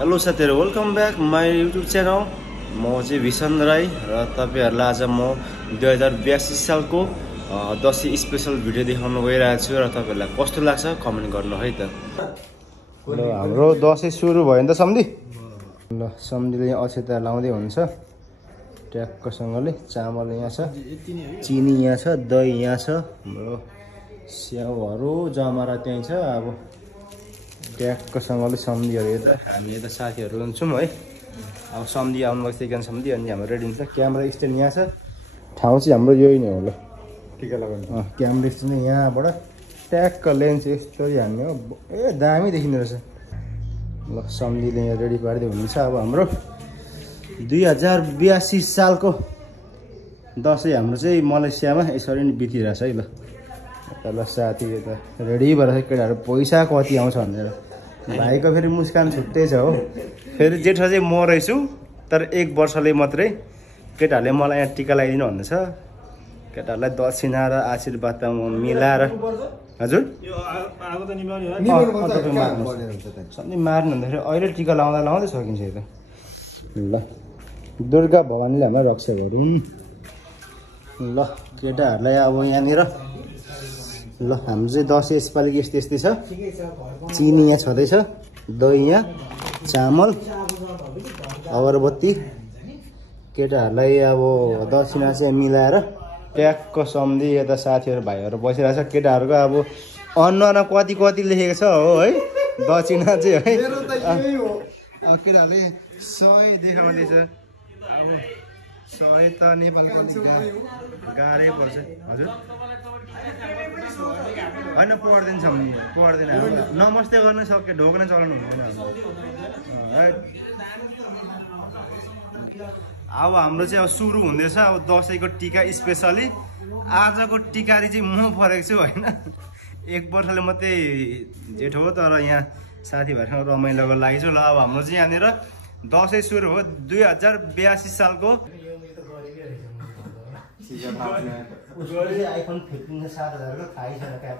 Hello साथीहरु, welcome back my YouTube channel. म चाहिँ भिसन राई र तपाईहरुलाई आज म 2082 सालको दशैं स्पेशल भिडियो देखाउन गइरहेको छु र तपाईहरुलाई कस्तो लाग्छ कमेन्ट गर्नु है त। ल हाम्रो दशैं सुरु भयो नि त सम्धी। ल सम्धीले अक्षता लाउँदै हुन्छ ट्याक्कसँगले। चामल यहाँ छ, चिनी यहाँ छ, दही यहाँ छ, हाम्रो स्याउहरु जमरा त्यही छ। अब ट्याक्कसँगले सम्धीहरु यता, हामी यता साथीहरु हुन्छौँ है। अब सम्धी आउनु लाग्छ सम्धी, अनि हाम्रो रेडी हुन्छ। क्यामेरा स्ट्यान्ड यहाँ छ, ठाउँ चाहिँ हाम्रो यही नै हो। ल टिका लगाउनु क्यामेरा स्ट्यान्ड यहाँबाट ट्याक्क लेन्स यस्तरी हान्ने हो। ए दामी देखिँदो रहेछ। ल सम्धीले यहाँ रेडी पारिदियो हुन्छ। अब हाम्रो 2082 सालको दशैं हाम्रो चाहिँ मलेसियामा यसरी नै बितिरहेछ है। ल ल साथी यता रेडी भएर केटाहरू पैसा कति आउँछ भनेर। भाइको फेरि मुस्कान छुट्टै छ हो। फेरि जेठा चाहिँ म रहेछु, तर 1 वर्षले मात्रै। केटाहरूले मलाई यहाँ टिका लगाइदिनु भन्दैछ। केटाहरूलाई दक्षिणा र आशीर्वाद त म मिलाएर। हजुर सधैँ मार्नु भन्दाखेरि अहिले टिका लाउँदा लाउँदै सकिन्छ यो त। ल दुर्गा भवानीले हामीलाई रक्षा गरौँ। ल केटाहरूलाई अब यहाँनिर ल हाम्रो चाहिँ दशैं यसपालिको यस्तै यस्तै छ। चिनी यहाँ छँदैछ, दही यहाँ, चामल, अगरबत्ती। केटाहरूलाई अब दक्षिणा चाहिँ मिलाएर ट्याक्क सम्धी यता साथीहरू भाइहरू बसिरहेछ। केटाहरूको अब अनुहारमा कति कति लेखेको छ हो है दक्षिणा चाहिँ है। केटाहरूले 100 देखाउँदैछ। अब 100 त नेपालको गाह्रै पर्छ। हजुर होइन पढ्दैन सम्झि, पढ्दैन। नमस्ते गर्न सक्यो, ढोक्न चलाउनु हुँदैन। अब हाम्रो चाहिँ अब सुरु हुँदैछ अब दसैँको टिका स्पेसली। आजको टिकारी चाहिँ म परेको छु होइन। 1 वर्षले मात्रै जेठो हो, तर यहाँ साथीभाइसँग रमाइलोको लागि छु। ल अब हाम्रो चाहिँ यहाँनिर दसैँ सुरु हो 2082 सालको। आइफोन 15 7,000 को थाहै छैन क्या।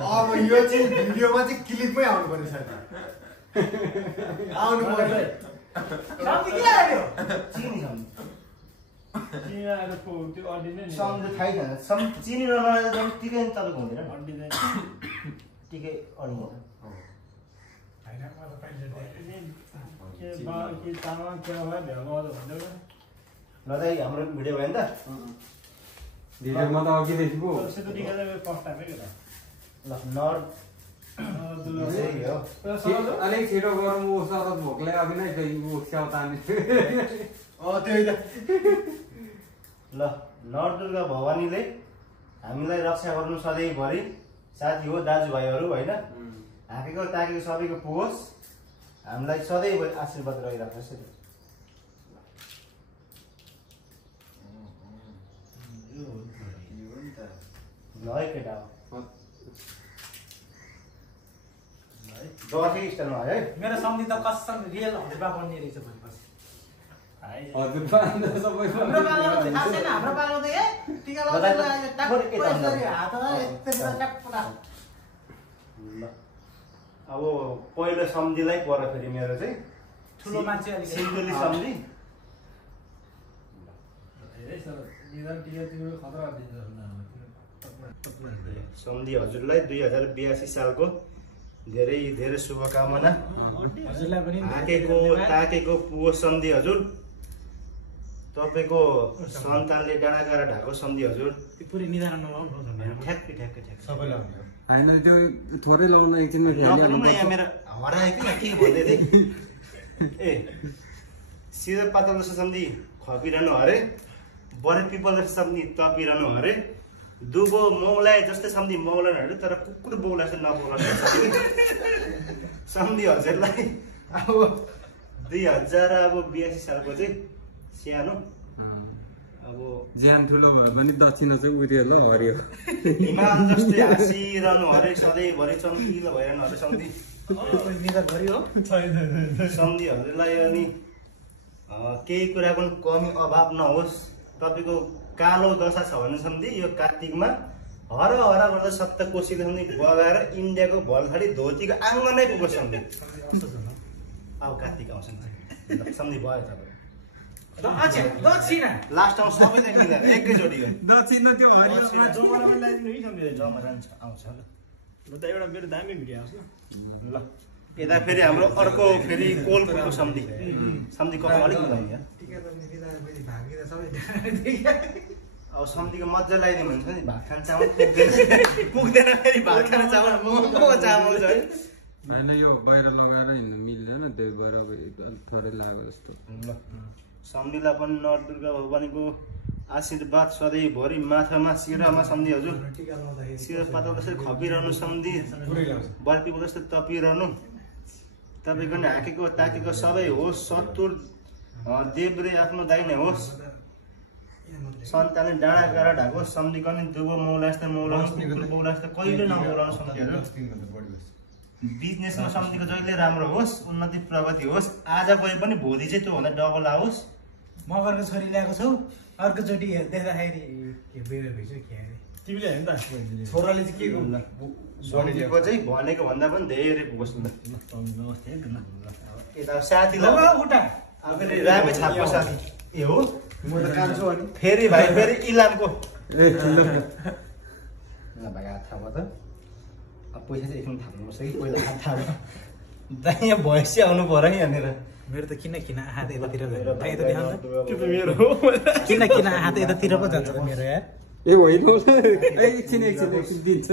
अब यो चाहिँ भिडियोमा चाहिँ क्लिपमै आउनु पर्ने छ। आउनु पर्यो। सम्झि के आयो? चिनी सम्झि। चिनी आएर त्यो अर्डिनै नि। सम्झि थाहै छैन। चिनी नलाएर त टिकै नि तपाईँको हुँदैन। अर्डिनै टिकै अर्डिनै। हैन म त पाइन्छ के बा के तामा के भयो भ्याउ त भन्दै ल दाइ हाम्रो भिडियो भयो नि त। भिडियोमा त अघि देखिको सेतो टिका चाहिँ फर्स्ट टाइम के त। ल नर्थ दुई हो। अलिक छिटो गरौँ। ऊ शरद भोकले अघि नै स्याउ ताने। त्यही त। ल नर्थ दुर्गा भवानीले हामीलाई रक्षा गर्नु सधैँभरि। साथी हो, दाजुभाइहरू होइन, हाँकेको ताकेको सबैको पुगोस्, हामीलाई सधैँभरि आशीर्वाद रहिराख्नुहोस्। ल है केटा दसैँ स्टाइलमा है। मेरो सम्झि त कसम रियल हजुरबा बन्ने रहेछ भनेपछि। हजुर सबै हाम्रो पालो त थाहा छैन। हाम्रो पालो त ए टिका लगाउँदा टाक्क यसरी हात यस्तै टाक्क। ल अब पहिलो सम्झिलाई पर फेरि मेरो चाहिँ ठुलो मान्छे अलि सिङ्गली सम्झि। सम्झि हजुरलाई 2082 सालको धेरै धेरै शुभकामना। हजुरलाई पनि हाँकेको ताकेको पुगो सम्झि हजुर। तपाईँको सन्तानले डाँडाकाँडा ढाको सम्झि हजुर। पुरै निधार नलाउनु ठ्याक्कै ठ्याक्कै ठ्याक्कै सबैलाई हैन त्यो थोरै लाउन एकछिनमा नगर्नु न। यहाँ मेरो हरायो किन के भन्दै थिएँ। ए सिधा पातल जस्तो सम्झि खपिरहनु अरे, बरे पिपल जस्तो सम्झि तपिरहनु अरे, दुबो मौलाए जस्तै सम्झि मौलानु अरे, तर कुकुर बौला जस्तो नबौलानु सम्झि हजुरलाई। अब 2082 सालको चाहिँ सानो अब ज्यान ठुलो भयो भने दक्षिणा चाहिँ उरियो हरियो हिमाल जस्तै हाँसिरहनु अरे, सधैँभरि चम्किलो भइरहनु अरे सम्झि। निधार गरी हो छैन सम्झि हजुरलाई। अनि केही कुराको कमी अभाव नहोस्। तपाईँको कालो दशा छ भने सम्झि यो कार्तिकमा हर हरा गर्दा सत्त कोसीको सम्झि बगाएर इन्डियाको भलखाडी धोतीको आँगनै पुग्छ सम्झि अब कार्तिक आउँछ नि सम्झि भयो तपाईँ लास्ट आउँछ सबैले मिलेर एकैचोटि दक्षिण त्यो जमरा ल्याइदिनु है सम्झि जमरा आउँछ ल त एउटा मेरो दामी भिडियो आउँछ ल यता फेरि हाम्रो अर्को फेरि कोलपुरको सम्धि सम्धि कता अलिक मिलाइदियो अब सम्धीको मजा लगाइदिउँ भन्छ नि भात खाने चामल पुग्दैन फेरि भात खाने चामल चामल छ है होइन यो बाहिर लगाएर हिँड्नु मिल्दैन त्यो भएर अब थोरै लाग्यो जस्तो ल सम्धीलाई पनि नवदुर्गा भवानीको आशीर्वाद सधैँभरि माथामा शिरमा सम्धि हजुर शिर पातल जस्तै खपिरहनु सम्धि बल्पीको जस्तै तपिरहनु तपाईँको नि हाँकेको ताकेको सबै होस् सत्तुर देब्रे आफ्नो दाहिने होस् सन्तानले डाँडा काँडा ढाकोस् सम्धिको नि दुबो मौला जस्तै मौलाउनु मौला जस्तै कहिले नमौलाउनु सम्धिहरू बिजनेसमा सम्धिको जहिले राम्रो होस् उन्नति प्रगति होस् आज गए पनि भोलि चाहिँ त्योभन्दा डबल आओस् मगरको छोरी ल्याएको छौ अर्कोचोटि देख्दाखेरि तिमीले हेर्नु त छोराले चाहिँ के गर्नु सम्धिको चाहिँ भनेको भन्दा पनि धेरै पुगोस् न यता साथीलाई अब फेरि रामे छापको साथी ए हो म त कान्छु अनि फेरि भाइ फेरि इलामको भाइ हात थाहा त अब पैसा चाहिँ एकछिन थाप्नुपर्छ कि पहिला हात थाहा दाइ यहाँ भैँसी आउनु पर्यो है यहाँनिर मेरो त किन किन हात यतातिर यता देखाउँछ त्यो त मेरो हो किन हात यतातिर पो जान्छ त मेरो यार ए होइन एकछिन दिन्छ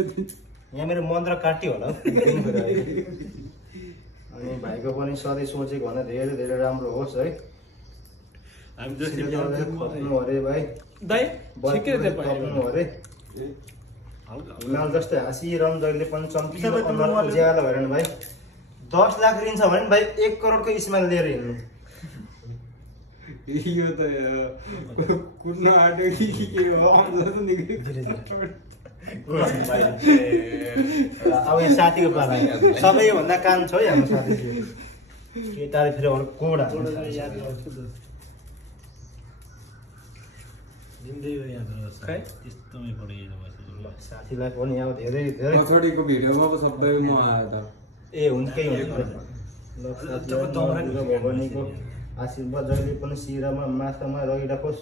यहाँ मेरो मन्त्र काट्यो होला अनि भाइको पनि सधैँ सोचेको भन्दा धेरै धेरै राम्रो होस् है हामी जस्तै खप्नु अरे भाइ दाइ ठिकै छ खप्नु अरे हिमाल जस्तै हाँसिरहनु जहिले पनि चम्किलो अनुहारको ज्याला भएर भाइ 10 लाख ऋण छ भने भाइ 1 करोडको स्माइल लिएर हिँड्नु यो त कुद्न आँट्यो कि के हो अब यहाँ साथीको पाला सबैभन्दा कान छ है हाम्रो साथी केटाले फेरि अरू कोडा याद गर्छु त जिन्दगी याद गर्छ त्यस्तोमै पढेको भएछ साथीलाई पनि अब धेरै धेरै पछाडिको भिडियोमा पो सबै म आयो त ए हुन्छकै हुन्छ भगवानीको आशीर्वाद जहिले पनि शिरमा माथामा रहिराखोस्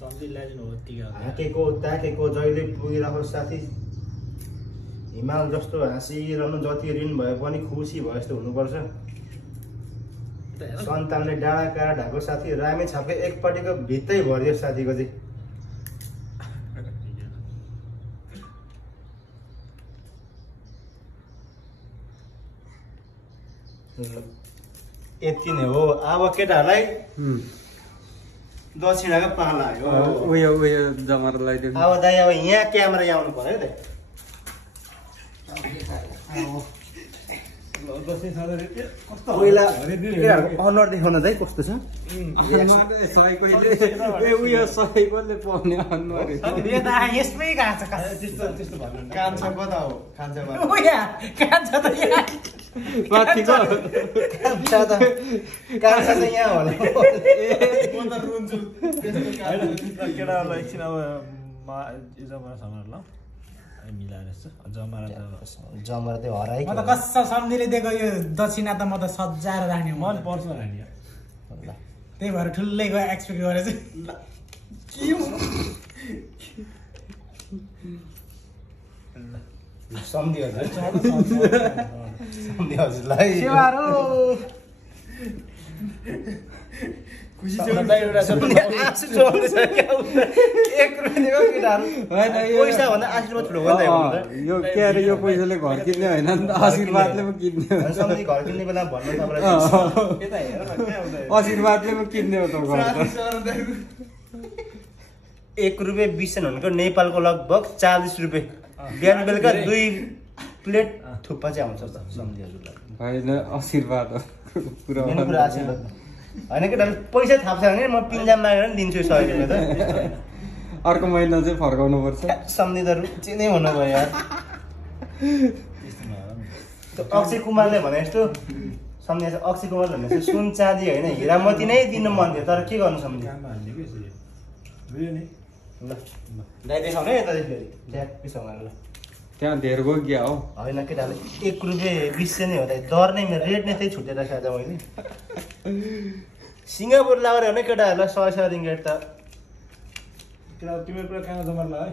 सम्झि ल्याइदिनु हो टिका हाँकेको ताकेको जहिले पुगिराखोस् साथी हिमाल जस्तो हाँसिरहनु जति ऋण भए पनि खुसी भए जस्तो हुनुपर्छ सन्तानले डाँडा काँडा ढाको साथी रामे छापे एकपट्टिको भित्तै भरियो साथीको चाहिँ यति नै हो अब केटाहरूलाई दक्षिणाको पाला आयो उयो जमरा लगाइदिनु अब दाइ अब यहाँ क्यामेरा आउनु पर्यो है पहिला अनुहार देखाउन चाहिँ कस्तो छ उयो सहीले पाउने अनुहार यसमै गएको छ त्यस्तो भन्नु कान्छ कता हो कान्छ माथिको कान्छ त यहाँ होला म त रुन्छु त्यस्तो केटाहरूलाई एकछिन अब जमरा समरा ल मिलाएर यस्तो जमरा त जमरा त्यो हराइ म त कसम सम्झिले दिएको यो दक्षिणा त म त सजाएर राख्ने मन पर्छ रानी त्यही भएर ठुलै गयो एक्सपेक्ट गरेर चाहिँ सम्झि हजुरलाई खुसी छ आँसु चल्दैछ क्या 1 रुपियाँ दिएको केटाहरू पैसा भन्दा आशीर्वाद ठुलो हो नि यो के अरे यो पैसाले घर किन्ने होइन नि त आशीर्वादले पो किन्ने हो सम्झि घर किन्ने बेला भन्नु तपाईँलाई आशीर्वादले पो किन्ने हो त घर त 1 रुपियाँ 20 सेन्ट भनेको नेपालको लगभग 40 रुपियाँ बिहान बेलुका 2 प्लेट थुक्पा चाहिँ आउँछ त सम्झि हजुरलाई होइन आशीर्वाद हो पुरा मेन कुरा आशीर्वाद होइन केटाले पैसा थाप्छ भने म पिन्जाम मागेर पनि दिन्छु 100 रुपियाँ त अर्को महिना चाहिँ फर्काउनु पर्छ सम्झि त रुचि नै हुनुभयो यार अक्षय कुमारले भने जस्तो सम्झि अक्षय कुमारले भने जस्तो सुन चाँदी होइन हिरामती नै दिनु मन थियो तर के गर्नु सम्झि ल दाइ देखाउने यतादेखि फेरि ज्याक पिसाउनु ल त्यहाँ धेर गयो क्या हो होइन केटाले 1 रुपियाँ 20 सेन्ट नै हो त दर नै मेरो रेट नै त्यही छुटेर खाँदा मैले सिङ्गापुर लगाएर हो नि केटाहरूलाई 100 रिङ्गेट त किन तिम्रो पुरा कहाँ जम्मा ल है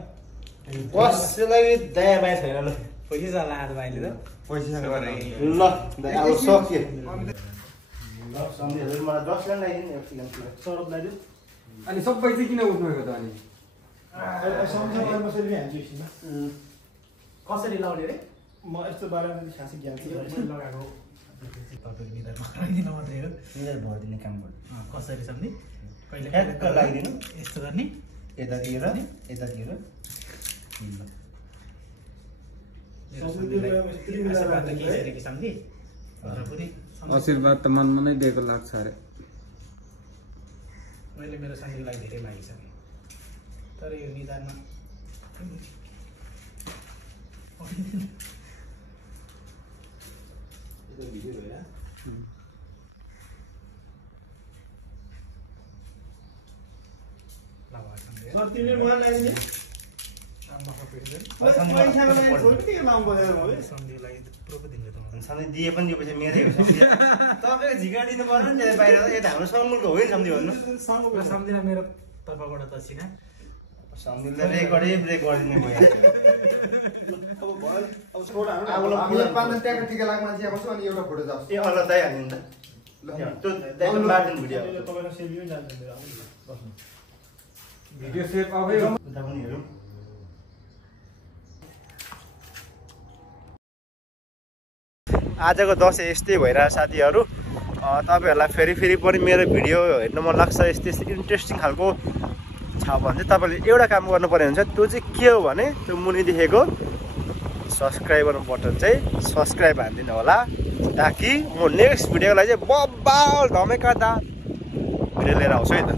कसैलाई दायाँ बायाँ छैन ल पैसा चला आज भाइले त पैसा ल दाइ अब सक्यो ल सम्झेहरू मलाई 10 लाख लगाइदिनु एकछिन सरब लगाइदियो अनि सबै चाहिँ किन उठ्नुभएको त अनि सँगसँगै कसरी हान्छु एकछिनमा कसरी लाउने रे म यस्तो बारेमा खासै ज्ञान छैन लगाएको तपाईँको निधारमा लगाइदिनु मात्रै हो निधार भरिदिने काम गर्नु कसरी सम्झि कहिले ठ्याक्क लगाइदिनु यस्तो गर्ने यतातिर यतातिर आशीर्वाद त के छैन कि सम्झि तर पनि आशीर्वाद त मनमा नै दिएको लाग्छ अरे मैले मेरो साथीको लागि धेरै लागिसकेँ तर यो निधारमा सर तिमीले मलाई लगाइदिने सम्झिलाई थुप्रो पो दिनु त सधैँ दिए पनि दिएपछि मेरै हो तपाईँको झिका दिनु पर्यो नि त बाहिर यता हाम्रो समूलको हो नि सम्झि भन्नु सम्झिलाई मेरो तर्फबाट त छिन सम्झिलाई रेकर्डै ब्रेक गरिदिनु भयो हामीलाई 5 त्यहाँको टिका लाग्न मान्छे आउँछ अनि एउटा फोटो जाओस् ए अल्ल दाइ हाल्नु त त्यो दाइको बार्दिनु भिडियो तपाईँलाई सेभी पनि जान्छ मेरो बस्नु भिडियो सेभ आफै उता पनि हेरौँ आजको दसैँ यस्तै भइरहेको साथीहरू तपाईँहरूलाई फेरि पनि मेरो भिडियो हेर्न मन लाग्छ यस्तै इन्ट्रेस्टिङ खालको छ भने चाहिँ तपाईँले एउटा काम गर्नुपर्ने हुन्छ त्यो चाहिँ के हो भने त्यो मुनि देखेको सब्सक्राइबर बटन चाहिँ सब्सक्राइब हानिदिनु होला ताकि म नेक्स्ट भिडियोको लागि चाहिँ बब्बाल धमेका भिडियो लिएर आउँछु है त